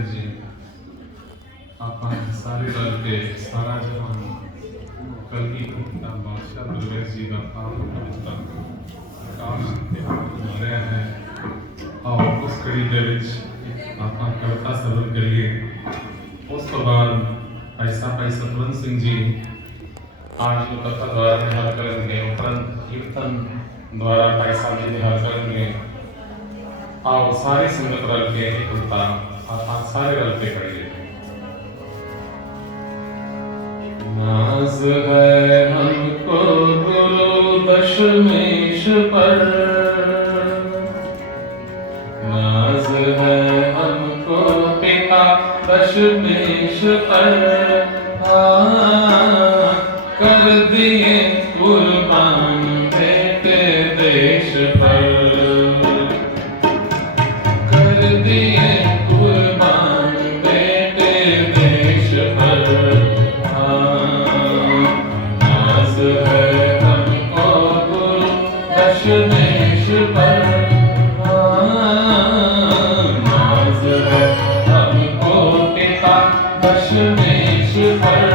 है जी। ਆਪਾਂ ਸਾਰੇ ਰਲ ਕੇ ਸਾਰਾ ਜਹਾਨ ਕਲਗੀ ਦਾ ਬਾਦਸ਼ਾਹ ਦਰਵੇਸ਼ ਜੀ ਦਾ ਆਪ ਪਵਿੱਤਰ ਆਕਾਸ਼ ਤੇ ਮਾਰਿਆ ਹੈ। ਆਓ ਉਸ ਕੜੀ ਦੇ ਵਿੱਚ ਆਪਾਂ ਕਵਿਤਾ ਸਰਵਣ ਕਰੀਏ। ਉਸ ਤੋਂ ਬਾਅਦ ਭਾਈ ਸਤਵੰਤ ਸਿੰਘ ਜੀ आज जो कथा द्वारा निहाल करेंगे, उपरांत कीर्तन द्वारा भाई साहब जी निहाल करेंगे। आओ सारी संगत रल के एक कविता आप सारे रल के पढ़िए। नाज है हमको गुरु दशमेश पर, नाज है हमको पिता दशमेश पर, कर दिए कुर्बान बेटे देश पर, कर दिए कुर्बान बेटे देश पर। नाज है हमको गुरु दशमेश पर, नाज है हमको पिता दशमेश पर,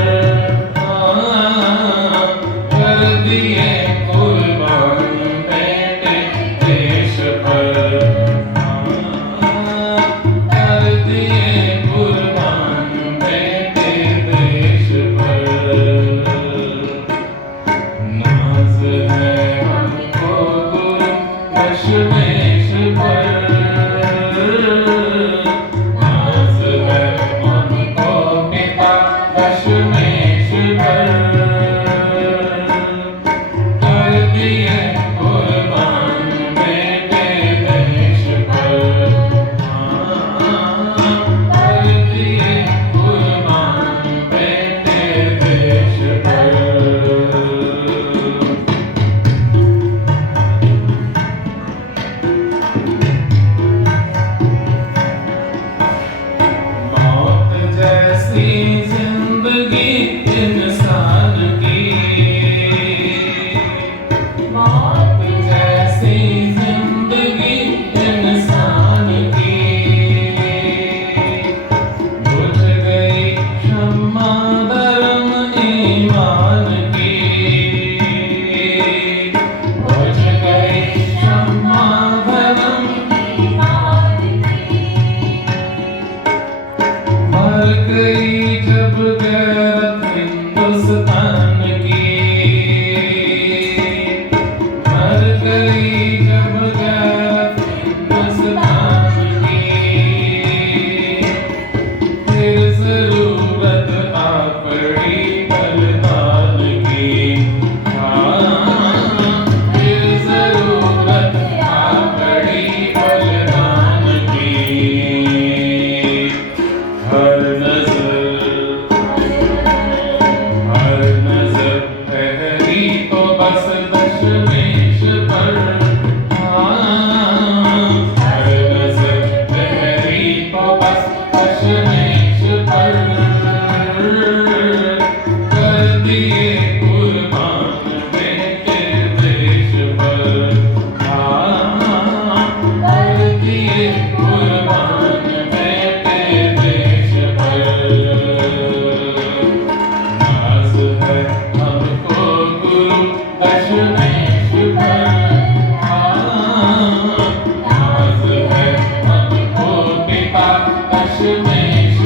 दशमेश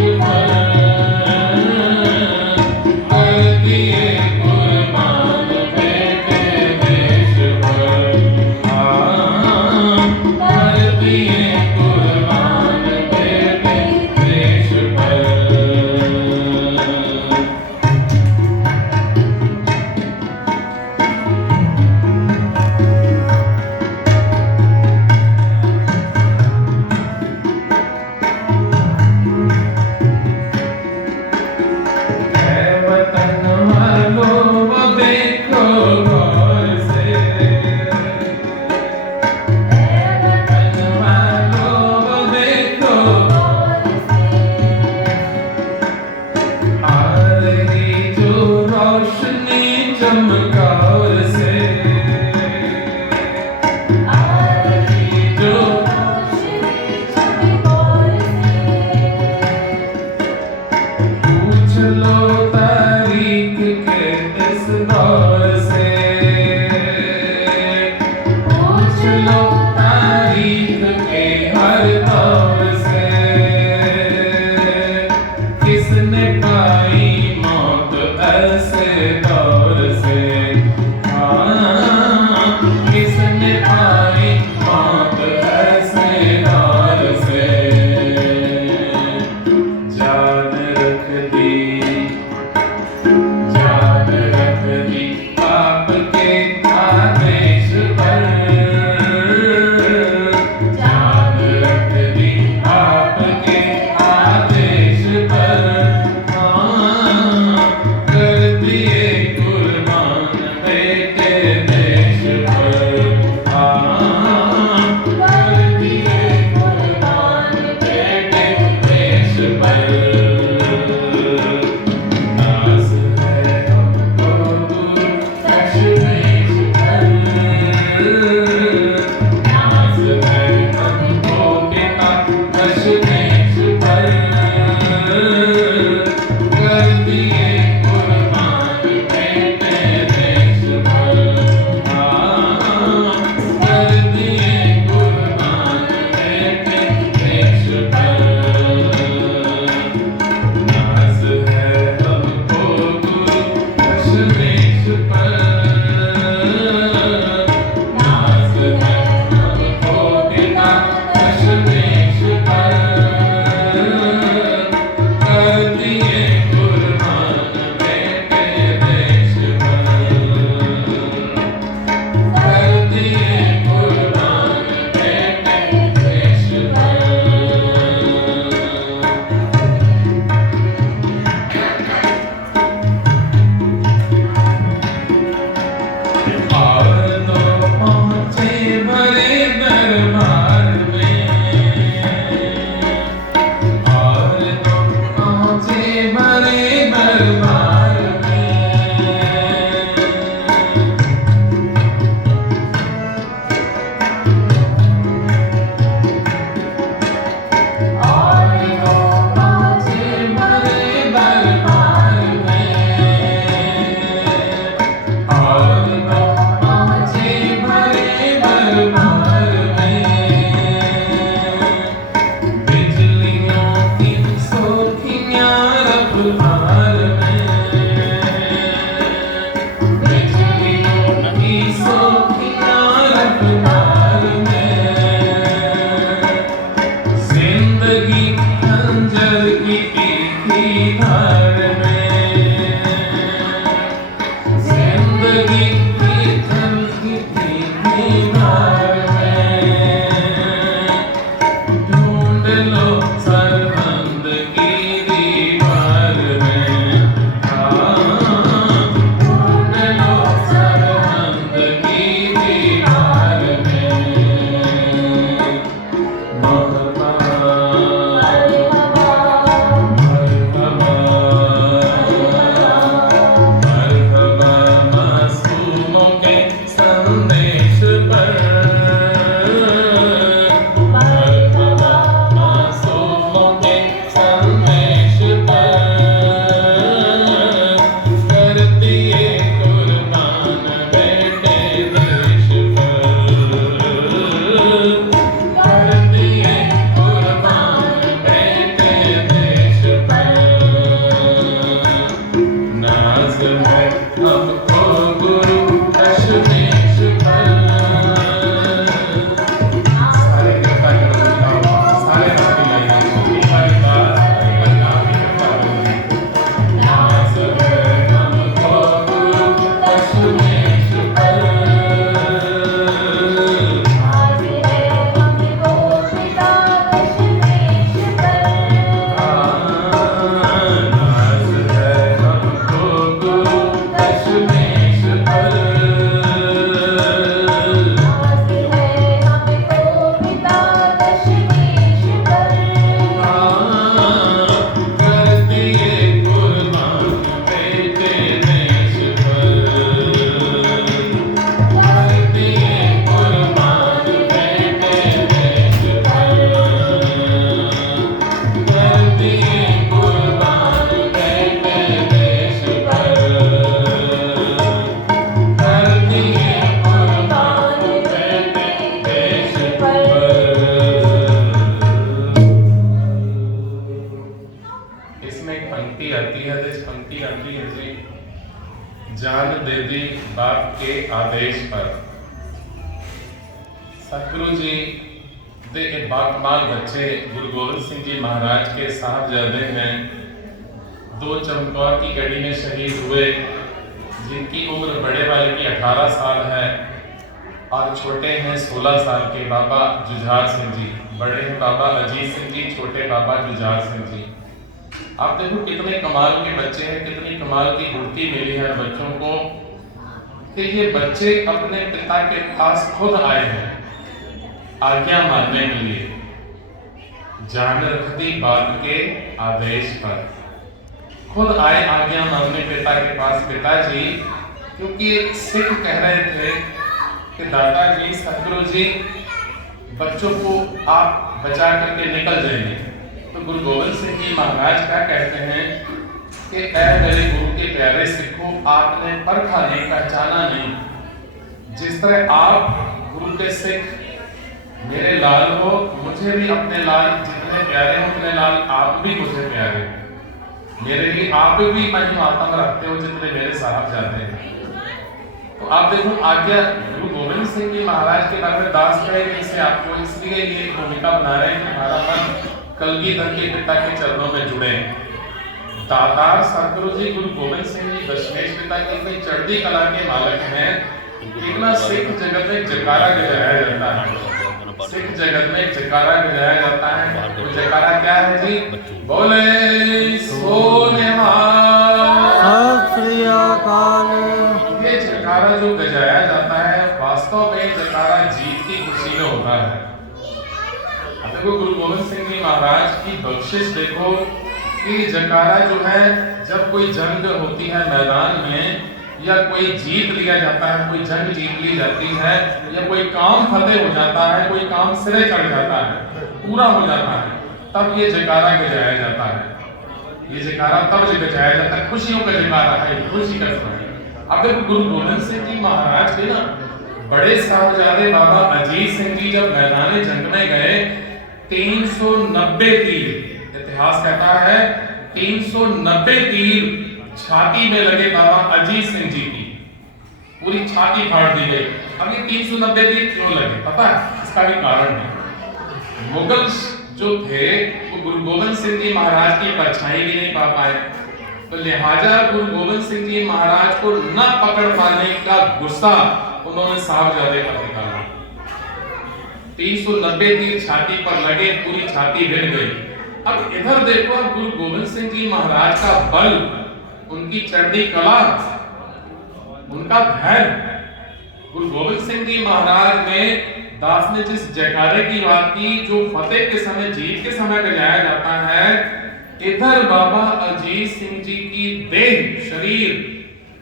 की तीखी धार में, जिंदगी की ठंडी तीखी धार में ढूंढ लो सरहद की दीवार में, ढूंढ लो सरहद की दीवार में। मरहबा मरहबा मासूमों के संदेश पर, मरहबा मासूमों के संदेश पर, कर दिए कुर्बान बेटे देश पर, कर दिए कुर्बान बेटे देश पर। नाज है हमको गुरु दशमेश पर। सारे कृपा करो, सारे बातें लाइए, सारी बात अल्लाह की कृपा करो। नाज है हमको गुरु दशमेश पर। नाज है हमको गुरु दशमेश पर। कर दिए कुर्बान बेटे देश पर, कर दिए कुर्बान बेटे देश पर, कर दिए कुर्बान बेटे देश पर, कर दिए कुर्बान बेटे देश पर। इसमें एक पंक्ति आती है, तो इस पंक्ति आती है जी, जान दे दी बाप के आदेश पर। सतगुरु जी दे एक बाकमाल बच्चे गुरु गोविंद सिंह जी महाराज के साहबजादे हैं, 2 चमकौर की गढ़ी में शहीद हुए, जिनकी उम्र बड़े वाले की 18 साल है और छोटे हैं 16 साल के बाबा जुझार सिंह जी। बड़े हैं बाबा अजीत सिंह जी, छोटे बाबा जुझार सिंह जी। आप देखो कितने कमाल के बच्चे हैं, कितनी कमाल की गुड़ती मिली है बच्चों को कि ये बच्चे अपने पिता के पास खुद आए हैं आज्ञा मानने के लिए। जान रख दी बाप के आदेश पर, खुद आए आज्ञा मानने पिता के पास। पिताजी, क्योंकि सिख कह रहे थे कि दादाजी सतगुरु जी बच्चों को आप बचा करके निकल जाएंगे, तो गुरु गोविंद सिंह जी महाराज क्या कहते हैं कि ऐ मेरे गुरु के प्यारे सिखों, आपने परखा नहीं, पहचाना नहीं। जिस तरह आप गुरु के सिख मेरे लाल हो, मुझे भी अपने लाल जितने प्यारे हो उतने लाल आप भी मुझे प्यारे, मेरे भी आप भी महिमात्म रखते हो जितने मेरे साहब जाते हैं। तो आप देखो आज्ञा गुरु गोविंद सिंह जी महाराज के बारे में दास कहे से आपको इसलिए ये भूमिका बना रहे हैं कि हमारा मन कलगीधर के पिता के चरणों में जुड़े। दातार सतगुरु जी गुरु गोविंद सिंह जी दशमेश पिता की इतनी चढ़ती कला के मालिक हैं, इतना सिख जगत में जयकारा गजाया जाता है, सिख जगत में जयकारा गजाया जाता है। तो जयकारा क्या है जी? बोले सो निहाल सत श्री अकाल। ये जयकारा जो गजाया जाता है वास्तव में जयकारा जीत की खुशी में होता है। देखो गुरु गोविंद सिंह जी महाराज की बख्शिश देखो कि जयकारा जो है जब कोई जंग होती है मैदान में, या कोई जीत लिया जाता है, कोई जंग जीत ली जाती है, या कोई काम फतेह हो जाता है, कोई काम सिरे चढ़ जाता है, पूरा हो जाता है, तब ये जयकारा गजाया जाता है। ये जयकारा तब गजाया जाता है, खुशियों का जयकारा है, खुशी का समय। अब देखो गुरु गोविंद सिंह जी महाराज के ना बड़े साहबजादे बाबा अजीत सिंह जी जब मैदान जंग में गए, 390 तीर, इतिहास कहता है 390 तीर छाती में लगे बाबा अजीत सिंह जी की, पूरी छाती फाड़ दी गई। अब ये 390 तीर क्यों लगे पता है? इसका भी कारण है। मुगल जो थे वो गुरु गोविंद सिंह जी महाराज की परछाई भी नहीं पा पाए। तो लिहाजा गुरु गोविंद सिंह जी महाराज को न पकड़ पाने का गुस्सा उन्होंने साहबजादे पर निकाला। 390 तीर छाती पर लगे, पूरी छाती हिल गई। अब इधर देखो, अब गुरु गोविंद सिंह जी महाराज का बल, उनकी चढ़ती कला, उनका धैर्य। गुरु गोविंद सिंह जी महाराज ने, दास ने जिस जयकारे की बात की, जो फतेह के समय, जीत के समय बजाया जाता है, इधर बाबा अजीत सिंह जी की देह, शरीर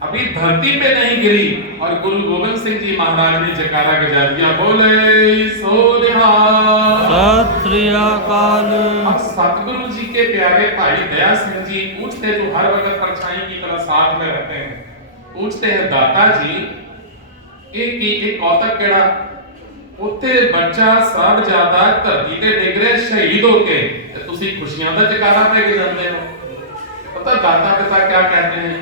अभी धरती पे नहीं गिरी और गुरु गोविंद सिंह जी महाराज ने जयकारा बजा दिया, बोले सो निहाल। सत श्री अकाल। अब सतगुरु जी के प्यारे भाई दया सिंह जी पूछते, जो हर वक्त परछाई की तरह साथ में रहते हैं, पूछते हैं, दाता जी एक कौतक केड़ा उत्थे बच्चा सब ज्यादा धरती ते डिग रहे शहीद होके, तुसी खुशियां दा जयकारा पे के जाते हो। पता दाता पिता क्या कहते हैं?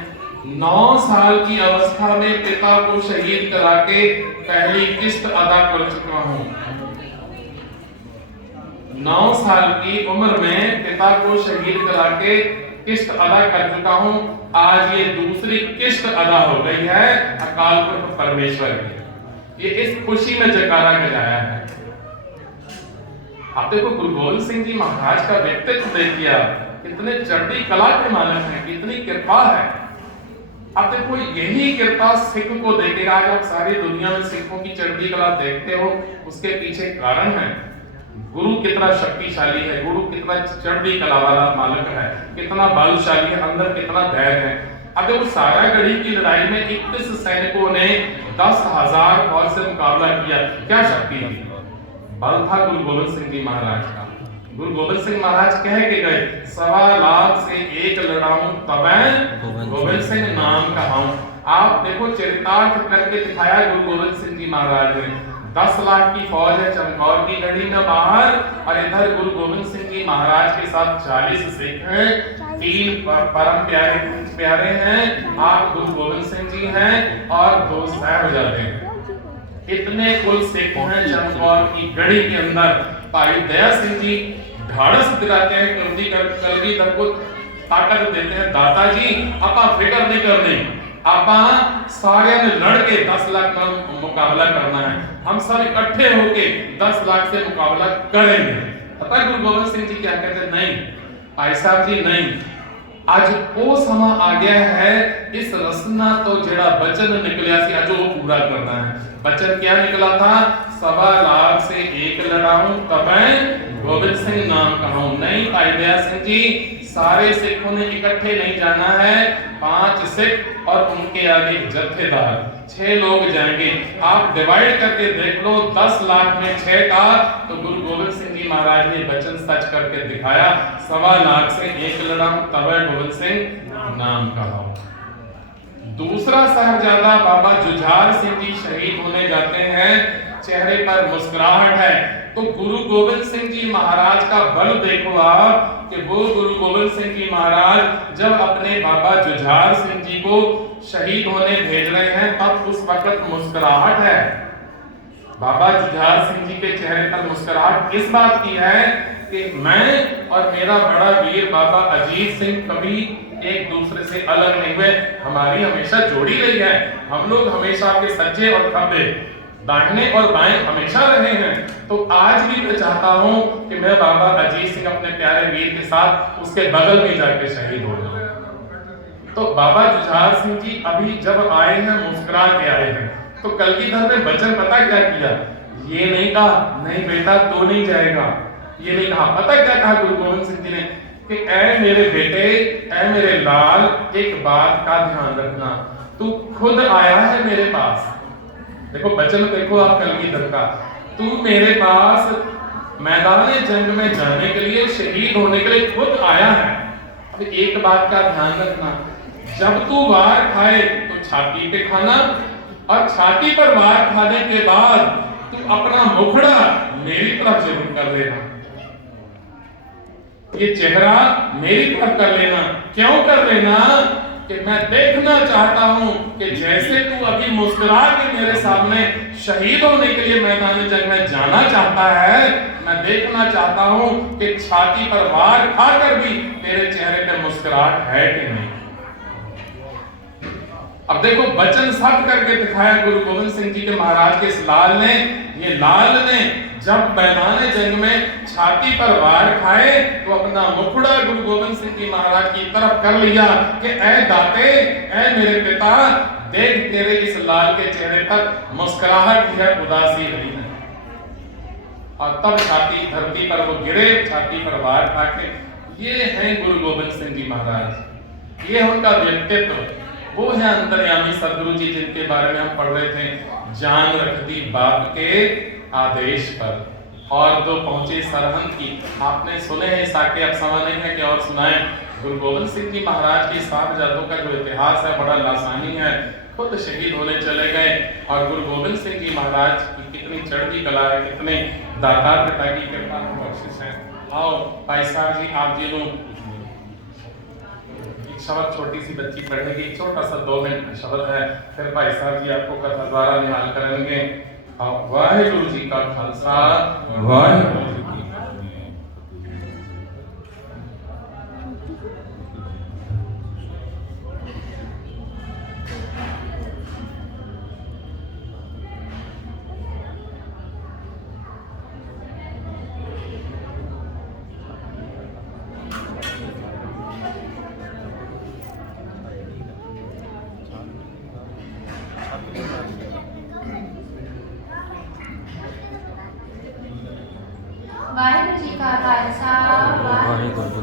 9 साल की अवस्था में पिता को शहीद करा के पहली किस्त अदा कर चुका हूं। 9 साल की उम्र में पिता को शहीद करा के किस्त अदा कर चुका हूं। आज ये दूसरी किस्त अदा हो गई है अकाल पुरख परमेश्वर की। ये इस खुशी में जयकारा बजाया है। आप देखो गुरु गोविंद सिंह जी महाराज का व्यक्तित्व देखिए, कितने चढ़ती कला के मालिक हैं, कितनी कृपा है। अब देखो यही कृपा सिख को देखेगा। आज आप सारी दुनिया में सिखों की चढ़ती कला देखते हो, उसके पीछे कारण है गुरु कितना शक्तिशाली है, गुरु कितना चढ़ती कला वाला मालिक है, कितना बलशाली है, अंदर कितना धैर्य है। अब देखो सारागढ़ी की लड़ाई में 21 सैनिकों ने 10,000 फौज से मुकाबला किया। क्या शक्ति थी, बल था गुरु गोविंद सिंह जी महाराज का। गुरु गोविंद सिंह महाराज कह के गए, 1.25 लाख से एक लड़ाऊं तबै गोविंद सिंह नाम कहाऊं। आप देखो चरितार्थ करके दिखाया गुरु गोविंद सिंह जी महाराज ने। 10 लाख की फौज है चमकौर की गढ़ी में बाहर, और इधर गुरु गोविंद सिंह जी महाराज के साथ 40 सिख हैं, 3 परम प्यारे हैं, आप गुरु गोविंद सिंह जी हैं और 2 साहिबजादे हैं। इतने कुल सिख हैं चमकौर की गढ़ी के अंदर। भाई दया सिंह जी ढाढ़स दिलाते हैं, कलगीधर को ताकत देते हैं, दाता जी आपा फिक्र नहीं करनी, आपा सारे ने लड़ के 10 लाख का मुकाबला करना है, हम सब इकट्ठे होके 10 लाख से मुकाबला करेंगे। पता गुरु गोविंद सिंह जी क्या कहते हैं? नहीं भाई साहब जी नहीं, आज वो समा आ गया है, इस रसना तो जेड़ा वचन निकलिया सी आज वो पूरा करना है। वचन क्या निकला था? 1.25 लाख से एक लड़ाऊं तबै गोविंद सिंह नाम कहूं। नहीं भाई दया सिंह जी, सारे सिखों ने इकट्ठे नहीं जाना है, 5 सिख और उनके आगे जत्थेदार 6 लोग जाएंगे। आप डिवाइड करके देख लो, 10 लाख में 6 का, तो गुरु गोविंद सिंह जी महाराज ने वचन सच करके दिखाया, 1.25 लाख से एक लड़ाऊं तबै गोविंद सिंह नाम कहूं। दूसरा साहबजादा बाबा जुझार सिंह जी शहीद होने जाते हैं, चेहरे पर मुस्कुराहट है। तो गुरु गोविंद सिंह जी महाराज का बल देखो आप, कि वो गुरु गोविंद सिंह जी महाराज जब अपने बाबा जुझार सिंह जी को शहीद होने भेज रहे हैं, तब उस वक्त मुस्कुराहट है। बाबा जुझार सिंह जी के चेहरे पर मुस्कुराहट किस बात की है? कि मैं और मेरा बड़ा वीर बाबा अजीत सिंह कभी एक दूसरे से अलग नहीं हुए, हमारी हमेशा जोड़ी रही है। हम लोग हमेशा आपके सज्जे और खब्बे, दाहिने और बाएं हमेशा रहे हैं। तो आज भी मैं चाहता हूं कि मैं बाबा अजीत सिंह अपने प्यारे वीर के साथ उसके बगल में जाके शहीद हो जाऊं। तो बाबा जुझार सिंह जी अभी जब आए हैं, मुस्कुरा के आए हैं। तो कलगीधर ने वचन पता क्या किया? ये नहीं कहा नहीं बेटा तो नहीं जाएगा, ये नहीं कहा। पता क्या कहा गुरु गोविंद सिंह जी ने? कि ऐ मेरे बेटे, ऐ मेरे लाल, एक बात का ध्यान रखना, तू खुद आया है मेरे पास। देखो वचन देखो आप कलगीधर का, तू मेरे पास मैदान जंग में जाने के लिए, शहीद होने के लिए खुद आया है। अब एक बात का ध्यान रखना, जब तू वार खाए तो छाती पे खाना, और छाती पर वार खाने के बाद तू अपना मुखड़ा मेरी तरफ जरूर कर लेना, ये चेहरा मेरी तरफ कर लेना। क्यों कर लेना? कि मैं देखना चाहता हूं कि जैसे तू अभी मुस्कुरा के मेरे सामने शहीद होने के लिए मैदान जंग में जाना चाहता है, मैं देखना चाहता हूं कि छाती पर वार खाकर भी तेरे चेहरे पे मुस्कुराहट है कि नहीं। अब देखो वचन साफ करके दिखाया गुरु गोविंद सिंह जी के महाराज के इस लाल ने। ये लाल ने जब मैदान जंग में छाती पर वार खाए तो अपना मुखड़ा गुरु गोविंद सिंह जी महाराज की तरफ कर लिया कि ऐ दाते, ऐ मेरे पिता, देख तेरे इस लाल के चेहरे पर मुस्कुराहट है, उदासी नहीं है। और तब छाती धरती पर वो गिरे, छाती पर वार खा के। ये हैं गुरु गोविंद सिंह जी महाराज, ये उनका व्यक्तित्व। वो है अंतर्यामी सदगुरु जी जिनके बारे में हम पढ़ रहे थे, जान रख दी बाप के आदेश पर और दो पहुंचे सरहद की। आपने सुने हैं साके, अब समय नहीं है कि और सुनाएं। गुरु गोविंद सिंह जी महाराज की साहबजादों का जो इतिहास है बड़ा लासानी है। खुद शहीद होने चले गए और गुरु गोविंद सिंह जी महाराज की कितनी चढ़ती कला है, कितने दातार पिता की कृपा बख्शिश है। आओ भाई साहब जी, आप जी लोग शब्द छोटी सी बच्ची पढ़ेगी, छोटा सा 2 मिनट शब्द है, फिर भाई साहब जी आपको कथा द्वारा निहाल करेंगे। वाहिगुरु जी का खालसा, वाहिगुरु जी की फतेह। वाहिगुरु जी का खालसा, वाहिगुरु